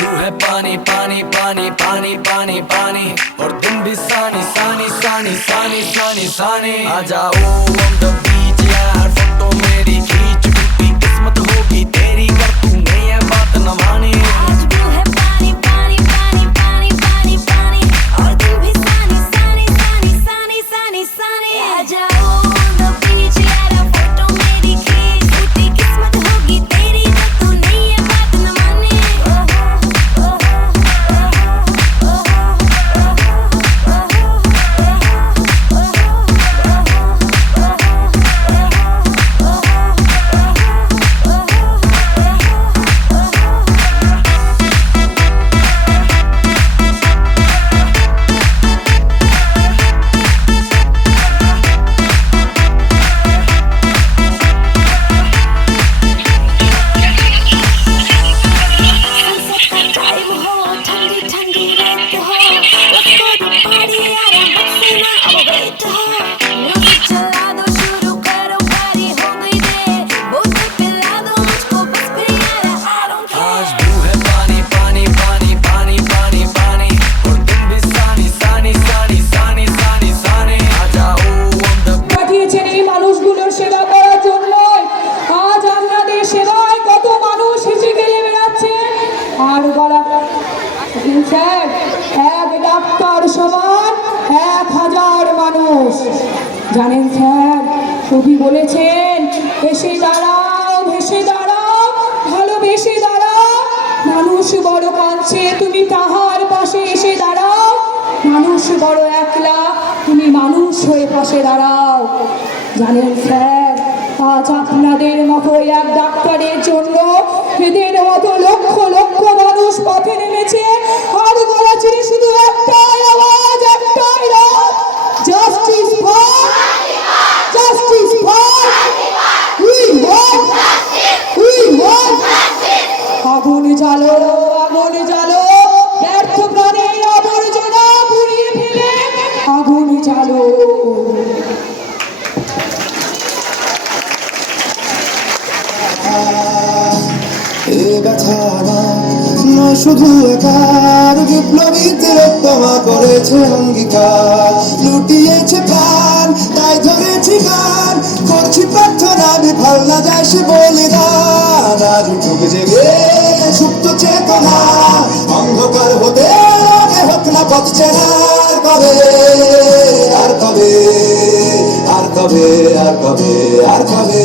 blue है पानी पानी पानी पानी पानी पानी और दिन भी सानी सानी सानी सानी सानी सानी आ जाओ on the beach यार फोटो मेरी खींच टूटी किस्मत होगी तेरी कर तूने ये बात न मानी आज ब्लू है पानी पानी पानी पानी पानी पानी और दिन भी सानी सानी सानी सानी सानी सानी आ जाओ on the beach यार फोटो मेरी खींच टूटी किस्मत होगी तेरी कर तूने ये बात न मानी এক ডাক্তার সমান 1000 মানুষ জানেন স্যার কবি বলেছেন এসে দাঁড়াও ভেসে দাঁড়াও ভালোবেসে দাঁড়াও মানুষ বড় কাঁদছে তুমি তাহার পাশে এসে দাঁড়াও মানুষ বড় একলা তুমি মানুষ হয়ে পাশে দাঁড়াও জানেন স্যার আজ আপনাদের মতো এক ডাক্তারের জন্য এদের মতো লক্ষ লক্ষ মানুষ পথে নেমেছে আর গলা ছেড়ে শুধু একটাই আওয়াজ একটাই রাত justice for justice for we want আগুন জ্বালো ব্যর্থ প্রাণের আবর্জনা পুড়িয়ে ফেলে আগুন জ্বালো শুধু একার বিপ্লবীদের তোমা করেছে অঙ্গীকার লুটিয়েছে প্রাণ তাই ধরেছি গান করছি প্রার্থনা বিফল না যায় সে বলিদান আর উঠুক জেগে সুপ্ত চেতনা অন্ধকার হতে হোক না পথ চেনা আর কবে আর কবে আর কবে আর কবে আর কবে